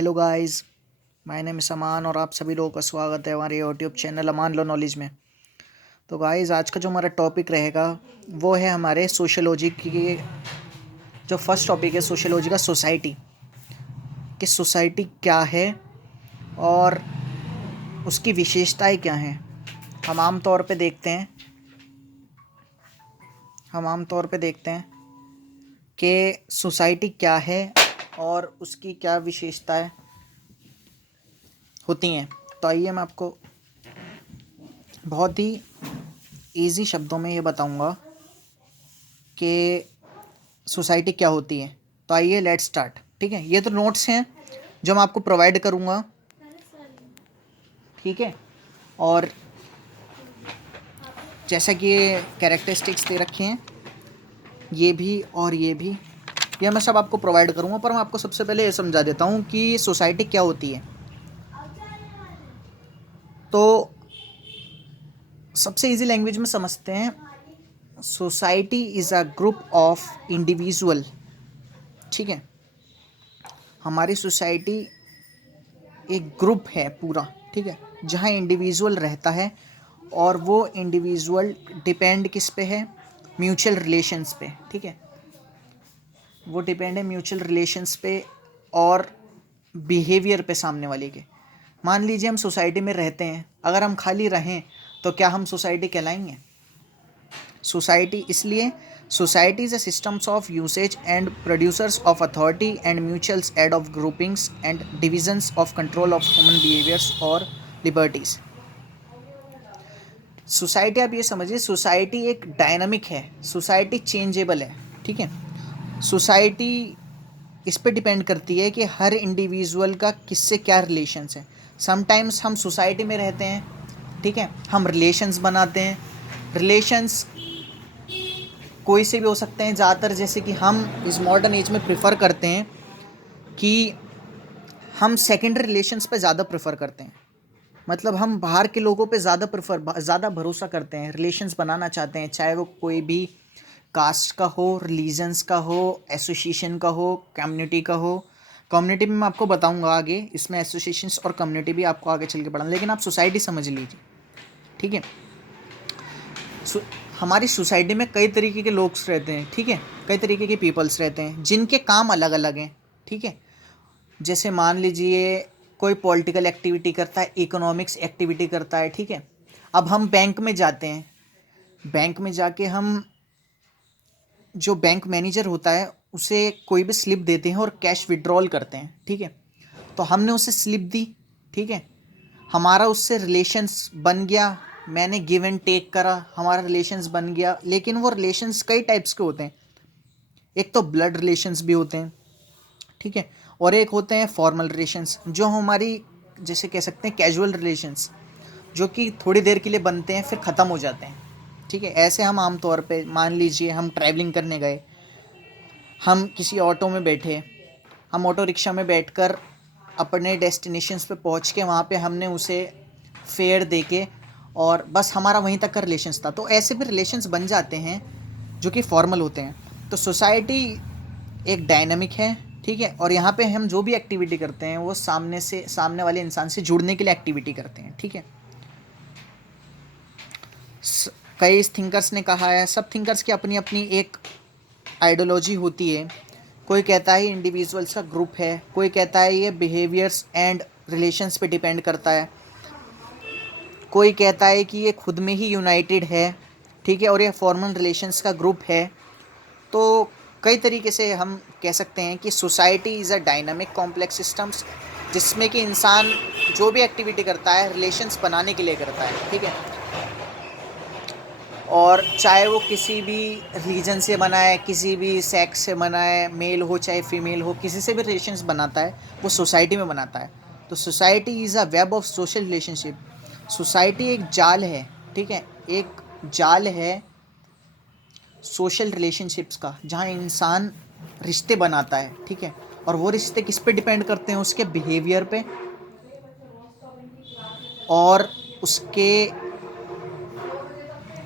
Hello guys, my name is Aman और आप सभी लोगों का स्वागत है हमारे YouTube channel Aman law knowledge में। तो गाइस, आज का जो हमारा टॉपिक रहेगा वो है हमारे सोशियोलॉजी की। जो फर्स्ट टॉपिक है सोशियोलॉजी का, सोसाइटी कि सोसाइटी क्या है और उसकी विशेषताएं क्या हैं। हम आम तौर पे देखते हैं कि सोसाइटी क्या है और उसकी क्या विशेषताएं होती हैं। तो आइए मैं आपको बहुत ही इजी शब्दों में ये बताऊंगा कि सोसाइटी क्या होती है। तो आइए लेट्स स्टार्ट। ठीक है, ये तो नोट्स हैं जो मैं आपको प्रोवाइड करूंगा। ठीक है, और जैसा कि ये कैरेक्टरिस्टिक्स दे रखे हैं, ये भी और ये मैं सब आपको प्रोवाइड करूंगा, पर मैं आपको सबसे पहले ये समझा देता हूँ कि सोसाइटी क्या होती है। तो सबसे इजी लैंग्वेज में समझते हैं। Society is a group of individual. ठीक है, हमारी सोसाइटी एक ग्रुप है पूरा। ठीक है, जहाँ इंडिविजुअल रहता है और वो इंडिविजुअल डिपेंड किस पे है? म्यूचुअल रिलेशंस पे। ठीक है, वो डिपेंड है म्यूचुअल रिलेशंस पे और बिहेवियर पे सामने वाले के। मान लीजिए हम सोसाइटी में रहते हैं, अगर हम खाली रहें तो क्या हम सोसाइटी कहलाएंगे? सोसाइटी इसलिए society is a systems of usage and producers of authority and mutuals aid of groupings and divisions of control of human behaviours और लिबर्टीज। सोसाइटी, आप ये समझिए, सोसाइटी एक डायनामिक है, सोसाइटी चेंजेबल है। ठीक है, सोसाइटी इस पे डिपेंड करती है कि हर इंडिविजुअल का किससे क्या रिलेशंस है। समटाइम्स हम सोसाइटी में रहते हैं, ठीक है, हम रिलेशंस बनाते हैं। रिलेशंस कोई से भी हो सकते हैं, ज़्यादातर जैसे कि हम इस मॉडर्न एज में प्रेफर करते हैं कि हम सेकेंडरी रिलेशंस पे ज़्यादा प्रेफर करते हैं। मतलब हम बाहर के लोगों पे ज़्यादा भरोसा करते हैं, रिलेशंस बनाना चाहते हैं, चाहे वो कोई भी कास्ट का हो, रिलीजन्स का हो, एसोसिएशन का हो, कम्युनिटी का हो। कम्युनिटी में मैं आपको बताऊंगा आगे, इसमें एसोसिएशंस और कम्युनिटी भी आपको आगे चल के पढ़ाना, लेकिन आप सोसाइटी समझ लीजिए। ठीक है, हमारी सोसाइटी में कई तरीके के लोग रहते हैं। ठीक है, कई तरीके के पीपल्स रहते हैं जिनके काम अलग अलग हैं। ठीक है, जैसे मान लीजिए कोई पॉलिटिकल एक्टिविटी करता है, इकोनॉमिक्स एक्टिविटी करता है। ठीक है, अब हम बैंक में जाते हैं, बैंक में जाके हम, जो बैंक मैनेजर होता है उसे कोई भी स्लिप देते हैं और कैश विड्रॉल करते हैं। ठीक है, तो हमने उसे स्लिप दी। ठीक है, हमारा उससे रिलेशंस बन गया, मैंने गिव एंड टेक करा, हमारा रिलेशंस बन गया। लेकिन वो रिलेशंस कई टाइप्स के होते हैं। एक तो ब्लड रिलेशंस भी होते हैं, ठीक है, और एक होते हैं फॉर्मल रिलेशंस, जो हमारी जैसे कह सकते हैं कैजुअल रिलेशंस, जो कि थोड़ी देर के लिए बनते हैं फिर ख़त्म हो जाते हैं। ठीक है, ऐसे हम आमतौर पे मान लीजिए हम ट्रैवलिंग करने गए, हम किसी ऑटो में बैठे, हम ऑटो रिक्शा में बैठकर अपने डेस्टिनेशंस पे पहुंच के वहाँ पे हमने उसे फेयर दे के, और बस हमारा वहीं तक का रिलेशंस था। तो ऐसे भी रिलेशंस बन जाते हैं जो कि फॉर्मल होते हैं। तो सोसाइटी एक डायनामिक है। ठीक है, और यहाँ पे हम जो भी एक्टिविटी करते हैं वो सामने वाले इंसान से जुड़ने के लिए एक्टिविटी करते हैं। ठीक है, कई थिंकर्स ने कहा है, सब थिंकर्स की अपनी अपनी एक आइडियोलॉजी होती है। कोई कहता है इंडिविजुअल्स का ग्रुप है, कोई कहता है ये बिहेवियर्स एंड रिलेशंस पे डिपेंड करता है, कोई कहता है कि ये खुद में ही यूनाइटेड है। ठीक है, और ये फॉर्मल रिलेशंस का ग्रुप है। तो कई तरीके से हम कह सकते हैं कि society is a dynamic complex systems, जिसमें कि इंसान जो भी एक्टिविटी करता है रिलेशंस बनाने के लिए करता है। ठीक है, और चाहे वो किसी भी रीजन से बना है, किसी भी सेक्स से बना है, मेल हो चाहे फीमेल हो, किसी से भी रिलेशंस बनाता है वो सोसाइटी में बनाता है। तो society is a web of social relationship. Society एक जाल है। ठीक है, एक जाल है सोशल रिलेशनशिप्स का, जहाँ इंसान रिश्ते बनाता है। ठीक है, और वो रिश्ते किस पे डिपेंड करते हैं? उसके बिहेवियर पे और उसके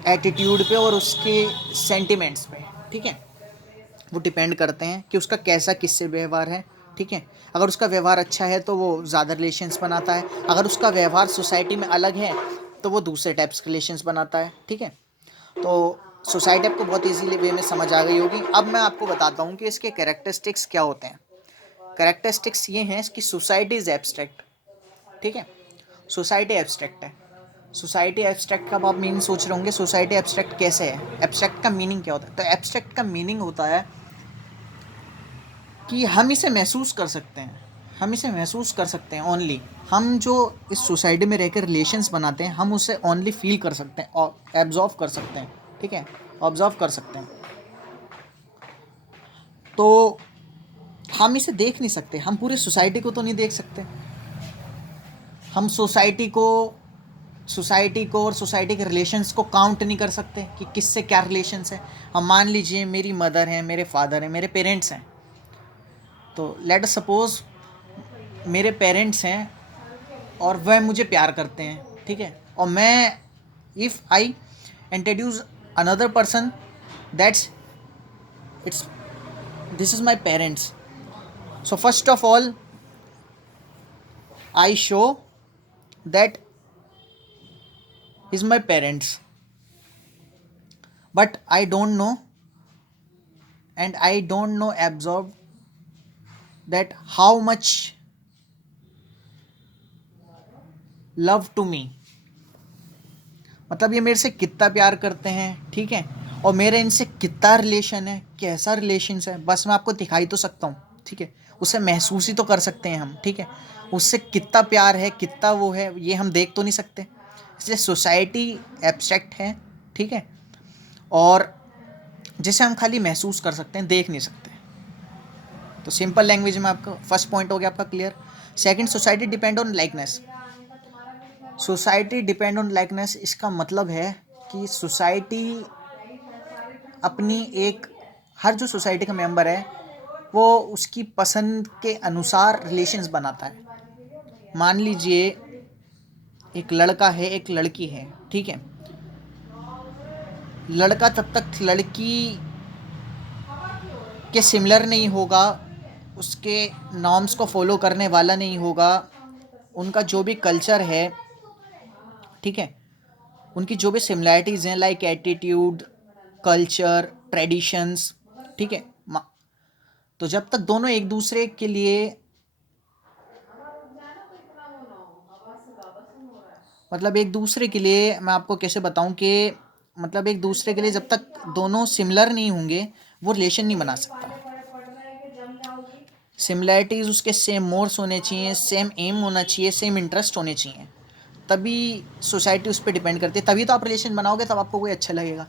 एटीट्यूड पे और उसके सेंटिमेंट्स पे। ठीक है, वो डिपेंड करते हैं कि उसका कैसा किससे व्यवहार है। ठीक है। अगर उसका व्यवहार अच्छा है तो वो ज़्यादा रिलेशंस बनाता है, अगर उसका व्यवहार सोसाइटी में अलग है तो वो दूसरे टाइप्स के रिलेशंस बनाता है, ठीक है। तो सोसाइटी आपको बहुत इजीली वे में समझ आ गई होगी। अब मैं आपको बताता हूँ कि इसके कैरेक्टरिस्टिक्स क्या होते हैं। कैरेक्टरिस्टिक्स ये हैं कि सोसाइटी इज़ एब्स्ट्रैक्ट, ठीक है। सोसाइटी एब्स्ट्रैक्ट है। सोसाइटी एब्स्ट्रैक्ट का आप मीनिंग सोच रहे होंगे, सोसाइटी एब्स्ट्रैक्ट कैसे है, एब्स्ट्रैक्ट का मीनिंग क्या होता है। तो एब्स्ट्रैक्ट का मीनिंग होता है कि हम इसे महसूस कर सकते हैं, हम इसे महसूस कर सकते हैं ओनली। हम जो इस सोसाइटी में रहकर रिलेशंस बनाते हैं हम उसे ओनली फील कर सकते हैं और एब्जॉर्व कर सकते हैं, ठीक है, ऑब्जर्व कर सकते हैं। तो हम इसे देख नहीं सकते, हम पूरी सोसाइटी को तो नहीं देख सकते। हम सोसाइटी को और सोसाइटी के रिलेशंस को काउंट नहीं कर सकते कि किससे क्या रिलेशंस है। हम मान लीजिए मेरी मदर है, मेरे फादर हैं, मेरे पेरेंट्स हैं। तो लेट अस सपोज मेरे पेरेंट्स हैं और वह मुझे प्यार करते हैं, ठीक है। और मैं if I introduce another person, that's it's this is my parents. So first of all I show that is my parents, but I don't know and I don't know absorb that how much love to me, मतलब ये मेरे से कितना प्यार करते हैं, ठीक है। और मेरे इनसे कितना रिलेशन है, कैसा रिलेशन है, बस मैं आपको दिखाई तो सकता हूँ, ठीक है। उसे महसूस ही तो कर सकते हैं हम, ठीक है। उससे कितना प्यार है, कितना वो है, ये हम देख तो नहीं सकते। इसलिए सोसाइटी एब्स्ट्रैक्ट है, ठीक है, और जिसे हम खाली महसूस कर सकते हैं, देख नहीं सकते। तो सिंपल लैंग्वेज में आपका फर्स्ट पॉइंट हो गया आपका clear. Second, society depend on likeness. Society depend on likeness इसका मतलब है कि सोसाइटी अपनी एक, हर जो सोसाइटी का मेंबर है वो उसकी पसंद के अनुसार रिलेशंस बनाता है। मान लीजिए एक लड़का है, एक लड़की है, ठीक है। लड़का तब तक लड़की के सिमिलर नहीं होगा, उसके नॉर्म्स को फॉलो करने वाला नहीं होगा, उनका जो भी कल्चर है, ठीक है, उनकी जो भी सिमिलैरिटीज़ हैं लाइक एटीट्यूड, कल्चर, ट्रेडिशंस, ठीक है। तो जब तक दोनों एक दूसरे के लिए, मतलब एक दूसरे के लिए, मैं आपको कैसे बताऊं कि मतलब एक दूसरे के लिए जब तक दोनों सिमिलर नहीं होंगे वो रिलेशन नहीं बना सकता। सिमिलैरिटीज़ उसके सेम मोड्स होने चाहिए, सेम एम होना चाहिए, सेम इंटरेस्ट होने चाहिए, तभी सोसाइटी उस पर डिपेंड करती है। तभी तो आप रिलेशन बनाओगे, तब आपको कोई अच्छा लगेगा।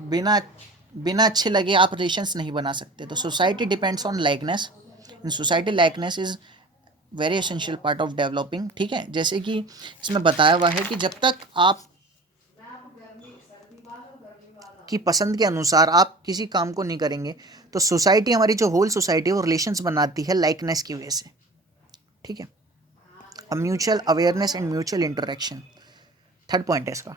बिना बिना अच्छे लगे आप रिलेशंस नहीं बना सकते। तो society depends on likeness, in society likeness is very essential part of developing, ठीक है। जैसे कि इसमें बताया हुआ है कि जब तक आप की पसंद के अनुसार आप किसी काम को नहीं करेंगे तो सोसाइटी, हमारी जो होल सोसाइटी है वो रिलेशंस बनाती है लाइकनेस की वजह से, ठीक है। अब mutual awareness and mutual interaction, third point है इसका,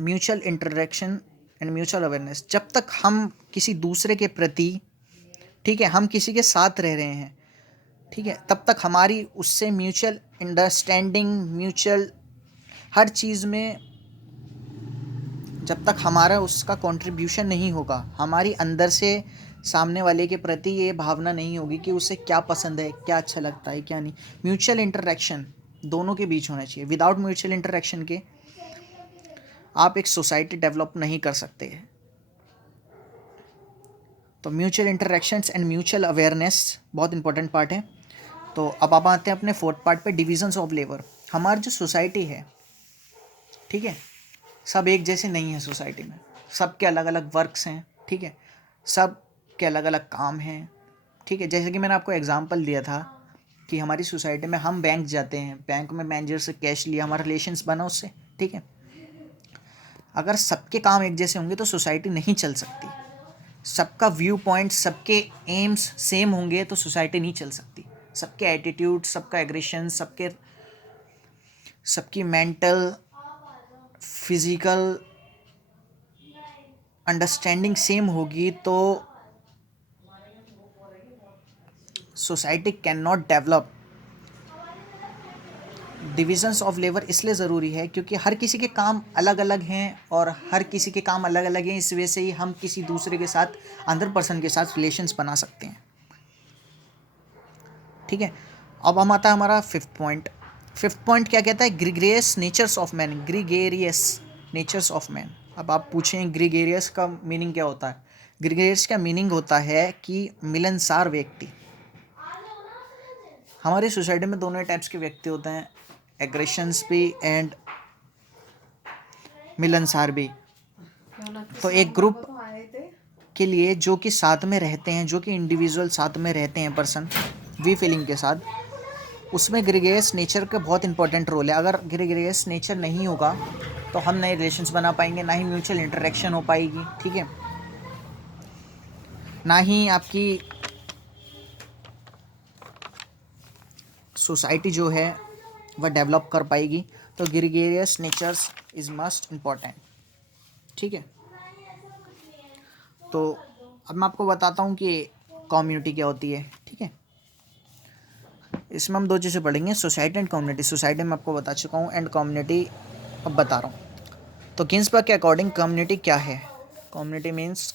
mutual interaction and mutual awareness. जब तक हम किसी दूसरे के प्रति, ठीक है, हम किसी के साथ रह रहे हैं, ठीक है, तब तक हमारी उससे म्यूचुअल अंडरस्टैंडिंग, म्यूचुअल हर चीज़ में, जब तक हमारा उसका कंट्रीब्यूशन नहीं होगा, हमारी अंदर से सामने वाले के प्रति ये भावना नहीं होगी कि उसे क्या पसंद है, क्या अच्छा लगता है, क्या नहीं। म्यूचुअल इंटरेक्शन दोनों के बीच होना चाहिए। विदाउट म्यूचुअल इंटरेक्शन के आप एक सोसाइटी डेवलप नहीं कर सकते। तो mutual interactions and mutual awareness बहुत इंपॉर्टेंट पार्ट है। तो अब आप आते हैं अपने फोर्थ पार्ट पे, डिविजन्स ऑफ लेबर। हमारी जो सोसाइटी है, ठीक है, सब एक जैसे नहीं है सोसाइटी में, सबके अलग अलग वर्क्स हैं, ठीक है, सब के अलग अलग काम हैं, ठीक है। जैसे कि मैंने आपको एग्जांपल दिया था कि हमारी सोसाइटी में हम बैंक जाते हैं, बैंक में मैनेजर से कैश लिया, हमारा रिलेशंस बना उससे, ठीक है। अगर सबके काम एक जैसे होंगे तो सोसाइटी नहीं चल सकती। सबका व्यू पॉइंट, सबके एम्स सेम होंगे तो सोसाइटी नहीं चल सकती। सबके एटीट्यूड, सबका एग्रेशन, सबकी मेंटल, फिजिकल अंडरस्टैंडिंग सेम होगी तो society can not develop. Divisions of labour इसलिए ज़रूरी है क्योंकि हर किसी के काम अलग अलग हैं, और हर किसी के काम अलग अलग हैं, इस वजह से ही हम किसी दूसरे के साथ, अदर पर्सन के साथ रिलेशंस बना सकते हैं। ठीक है, अब हम आता है हमारा फिफ्थ पॉइंट। फिफ्थ पॉइंट क्या कहता है? Gregarious natures of man. Gregarious natures of man. अब आप पूछें ग्रीगेरियस का मीनिंग क्या होता है? ग्रीगेरियस का मीनिंग होता है कि मिलनसार व्यक्ति। हमारी सोसाइटी में दोनों टाइप्स के व्यक्ति होते हैं, एग्रेशंस भी एंड मिलनसार भी। तो एक ग्रुप के लिए जो कि साथ में रहते हैं, जो कि इंडिविजुअल साथ में रहते हैं पर्सन वी फीलिंग के साथ, उसमें ग्रीगेरियस नेचर का बहुत इंपॉर्टेंट रोल है। अगर ग्रीगेरियस नेचर नहीं होगा तो हम नए रिलेशंस बना पाएंगे, ना ही म्यूचुअल इंटरेक्शन हो पाएगी, ठीक है, ना ही आपकी सोसाइटी जो है वह डेवलप कर पाएगी। तो gregarious natures is must important. ठीक है, तो अब मैं आपको बताता हूँ कि कम्युनिटी क्या होती है। ठीक है, इसमें हम दो चीज़ें पढ़ेंगे, सोसाइटी एंड कम्युनिटी। सोसाइटी में आपको बता चुका हूँ, एंड कम्युनिटी अब बता रहा हूँ। तो गिन्सबर्ग के अकॉर्डिंग कम्युनिटी क्या है? कम्युनिटी मीन्स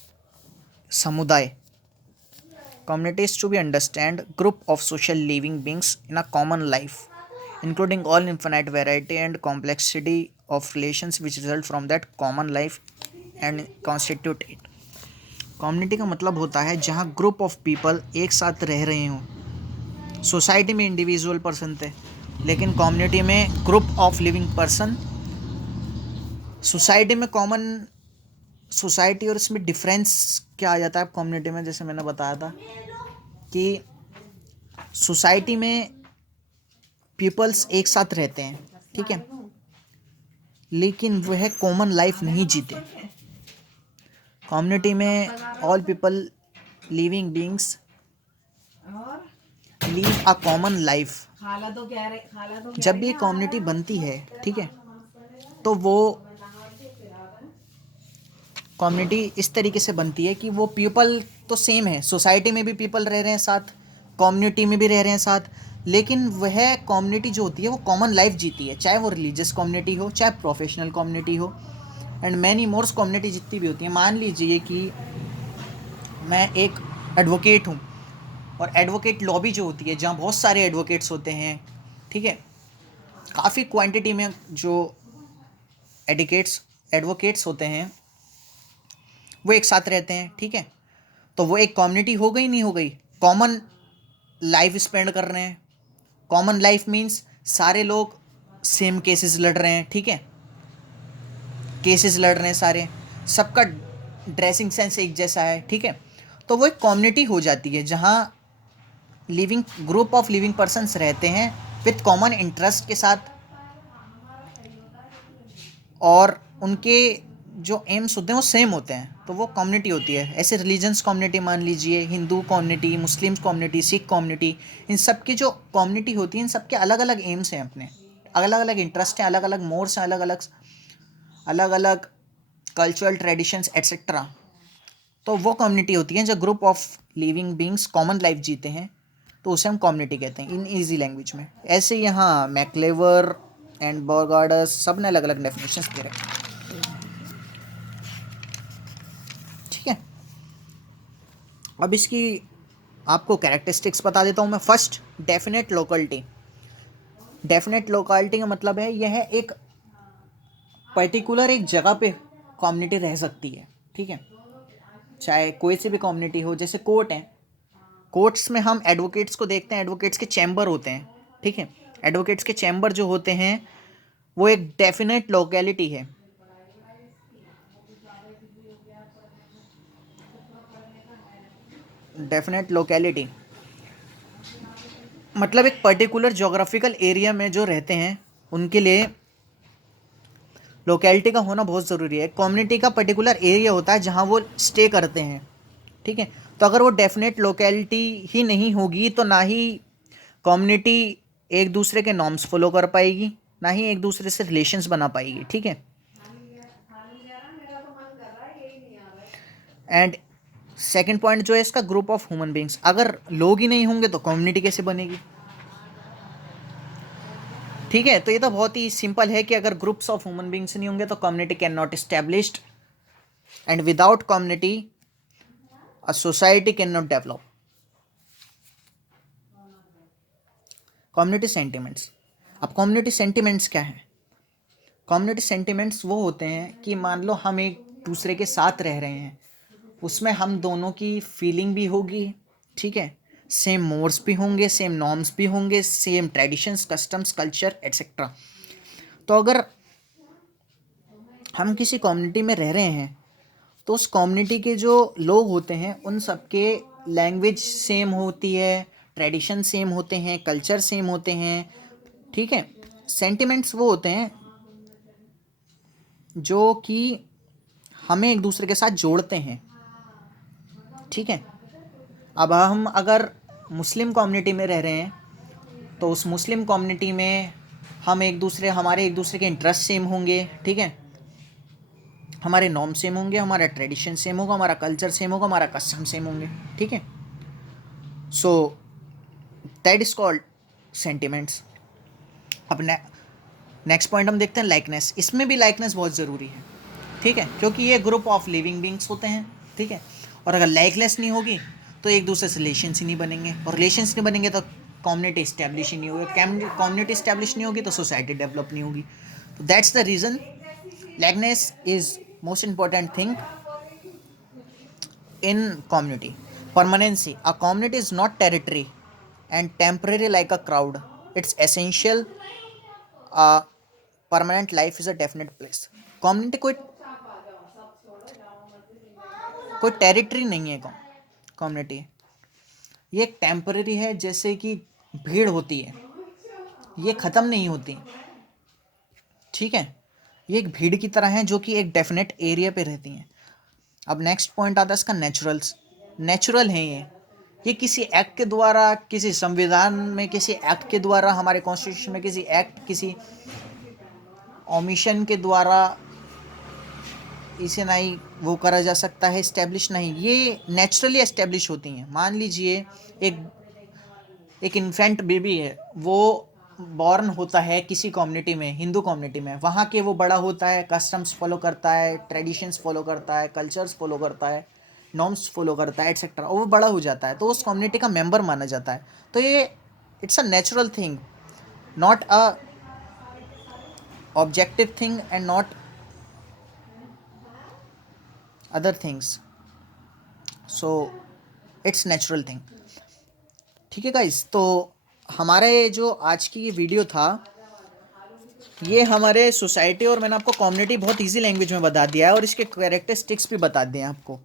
समुदाय। Community is to be understand group of social living beings in a common life including all infinite variety and complexity of relations which result from that common life and constitute it. Community का मतलब होता है जहाँ group of people एक साथ रह रहे हों। सोसाइटी में इंडिविजुअल पर्सन थे, लेकिन कम्युनिटी में group of living person. Society में कॉमन सोसाइटी, और इसमें डिफरेंस क्या आ जाता है कम्युनिटी में, जैसे मैंने बताया था कि सोसाइटी में पीपल्स एक साथ रहते हैं, ठीक है, लेकिन वह कॉमन लाइफ नहीं जीते। कम्युनिटी में all people living beings leave a common life. जब भी कम्युनिटी बनती है, ठीक है, तो वो कम्युनिटी इस तरीके से बनती है कि वो पीपल तो सेम है, सोसाइटी में भी पीपल रह रहे हैं साथ, कम्युनिटी में भी रह रहे हैं साथ, लेकिन वह कम्युनिटी जो होती है वो कॉमन लाइफ जीती है, चाहे वो रिलीजियस कम्युनिटी हो, चाहे प्रोफेशनल कम्युनिटी हो, एंड मैनी मोर्स कम्युनिटी जितनी भी होती है। मान लीजिए कि मैं एक एडवोकेट हूँ, और एडवोकेट लॉबी जो होती है जहाँ बहुत सारे एडवोकेट्स होते हैं, ठीक है, काफ़ी क्वांटिटी में जो एडवोकेट्स होते हैं वो एक साथ रहते हैं, ठीक है, तो वो एक कम्युनिटी हो गई, नहीं हो गई? कॉमन लाइफ स्पेंड कर रहे हैं। कॉमन लाइफ मीन्स सारे लोग सेम केसेस लड़ रहे हैं, ठीक है, केसेस लड़ रहे हैं सारे, सबका ड्रेसिंग सेंस एक जैसा है, ठीक है, तो वो एक कम्युनिटी हो जाती है जहाँ leaving group of living persons रहते हैं विथ कॉमन इंटरेस्ट के साथ, और उनके जो एम्स होते हैं वो सेम होते हैं, तो वो कम्युनिटी होती है। ऐसे रिलीजन्स कम्युनिटी मान लीजिए, Hindu community, Muslims community, Sikh community, इन सब की जो कम्युनिटी होती है, इन सब के अलग अलग एम्स हैं, अपने अलग अलग इंटरेस्ट हैं, अलग अलग मोर्स हैं, अलग अलग कल्चरल ट्रेडिशंस एट्सेट्रा। तो वो कम्युनिटी होती है जो group of living beings common life जीते हैं, तो उसे हम कम्युनिटी कहते हैं इन ईजी लैंग्वेज में। ऐसे यहाँ मैक्लेवर एंड बॉर्गार्डस सब ने अलग अलग डेफिनेशंस दे रखे हैं, ठीक है। अब इसकी आपको कैरेक्टरिस्टिक्स बता देता हूँ मैं। First, definite locality. Definite locality का मतलब है यह एक पर्टिकुलर एक जगह पे कम्युनिटी रह सकती है, ठीक है, चाहे कोई सी भी कम्युनिटी हो। जैसे कोर्ट है, कोर्ट्स में हम एडवोकेट्स को देखते हैं, एडवोकेट्स के चैम्बर होते हैं, ठीक है, एडवोकेट्स के चैम्बर जो होते हैं वो एक डेफिनेट लोकेलिटी है। डेफिनेट लोकेलिटी मतलब एक पर्टिकुलर जोग्राफिकल एरिया में जो रहते हैं उनके लिए लोकेलिटी का होना बहुत ज़रूरी है। कम्युनिटी का पर्टिकुलर एरिया होता है जहाँ वो स्टे करते हैं, ठीक है, तो अगर वो डेफिनेट लोकेलिटी ही नहीं होगी तो ना ही कम्युनिटी एक दूसरे के नॉर्म्स फॉलो कर पाएगी, ना ही एक दूसरे से रिलेशंस बना पाएगी, ठीक है। एंड सेकंड पॉइंट जो है इसका, ग्रुप ऑफ ह्यूमन बींग्स। अगर लोग ही नहीं होंगे तो कम्युनिटी कैसे बनेगी? ठीक है, तो ये तो बहुत ही सिंपल है कि अगर ग्रुप्स ऑफ ह्यूमन बींग्स नहीं होंगे तो community can not established, and without community a society can not develop. Community sentiments. अब कम्युनिटी सेंटिमेंट्स क्या है? कम्युनिटी सेंटिमेंट्स वो होते हैं कि मान लो हम एक दूसरे के साथ रह रहे हैं, उसमें हम दोनों की फीलिंग भी होगी, ठीक है, सेम मोड्स भी होंगे, सेम नॉर्म्स भी होंगे, same traditions, customs, culture etcetera. तो अगर हम किसी कम्युनिटी में रह रहे हैं तो उस कम्युनिटी के जो लोग होते हैं उन सबके लैंग्वेज सेम होती है, ट्रेडिशन सेम होते हैं, कल्चर सेम होते हैं, ठीक है। सेंटिमेंट्स वो होते हैं जो कि हमें एक दूसरे के साथ जोड़ते हैं, ठीक है। अब हम अगर मुस्लिम कम्युनिटी में रह रहे हैं तो उस मुस्लिम कम्युनिटी में हमारे एक दूसरे के इंटरेस्ट सेम होंगे, ठीक है, हमारे नॉर्म सेम होंगे, हमारा ट्रेडिशन सेम होगा, हमारा कल्चर सेम होगा, हमारा कस्टम सेम होंगे, ठीक है। So that is called sentiments. अब नेक्स्ट पॉइंट हम देखते हैं लाइकनेस। इसमें भी लाइकनेस बहुत ज़रूरी है, ठीक है, क्योंकि ये ग्रुप ऑफ लिविंग बींग्स होते हैं, ठीक है। और अगर लाइकनेस नहीं होगी तो एक दूसरे से रिलेशंस ही नहीं बनेंगे, और रिलेशंस नहीं बनेंगे तो कम्युनिटी इस्टेब्लिश ही नहीं होगी, कम्युनिटी इस्टेब्लिश नहीं होगी तो सोसाइटी डेवलप नहीं होगी। तो that's the reason likeness is most important thing in community. Permanency. A community is not territory and temporary like a crowd. It's essential. A permanent life is a definite place. Community कोई territory नहीं है। Community ये एक temporary है, जैसे कि भीड़ होती है, ये ख़त्म नहीं होती, ठीक है। ये एक भीड़ की तरह है जो कि एक डेफिनेट एरिया पे रहती हैं। अब नेक्स्ट पॉइंट आता है इसका, नेचुरल्स। नेचुरल है ये किसी एक्ट के द्वारा, किसी संविधान में किसी एक्ट के द्वारा, हमारे कॉन्स्टिट्यूशन में किसी एक्ट, किसी ओमिशन के द्वारा इसे नहीं वो करा जा सकता है, इस्टेब्लिश नहीं, ये नेचुरली इस्टेब्लिश होती हैं। मान लीजिए एक इन्फेंट बेबी है, वो बॉर्न होता है किसी कम्युनिटी में, हिंदू कम्युनिटी में, वहाँ के वो बड़ा होता है, कस्टम्स फॉलो करता है, ट्रेडिशंस फॉलो करता है, कल्चर्स फॉलो करता है, नॉर्म्स फॉलो करता है एट्सेट्रा, और वो बड़ा हो जाता है तो उस कम्युनिटी का मेंबर माना जाता है। तो ये it's a natural thing, not a objective thing and not other things. So it's natural thing, ठीक है गाइस। तो हमारे जो आज की ये वीडियो था, ये हमारे सोसाइटी और मैंने आपको कम्युनिटी बहुत इजी लैंग्वेज में बता दिया है, और इसके कैरेक्टरिस्टिक्स भी बता दिए हैं आपको।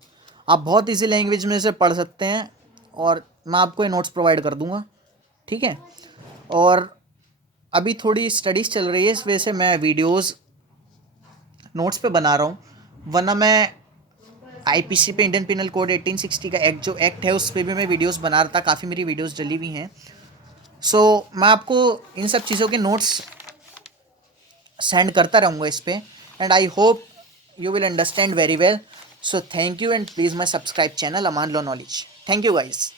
आप बहुत इजी लैंग्वेज में इसे पढ़ सकते हैं, और मैं आपको ये नोट्स प्रोवाइड कर दूंगा, ठीक है। और अभी थोड़ी स्टडीज़ चल रही है, इस वजह से मैं वीडियोस नोट्स पे बना रहा हूँ, वरना मैं आईपीसी पे, इंडियन पिनल कोड 1860 का एक्ट जो एक्ट है उस पर भी मैं वीडियोस बना रहा था, काफ़ी मेरी वीडियोस डली हुई हैं। सो मैं आपको इन सब चीज़ों के नोट्स सेंड करता रहूँगा इस पर, and I hope you will understand very well. So thank you, and please my subscribe channel Aman Law Knowledge. Thank you guys.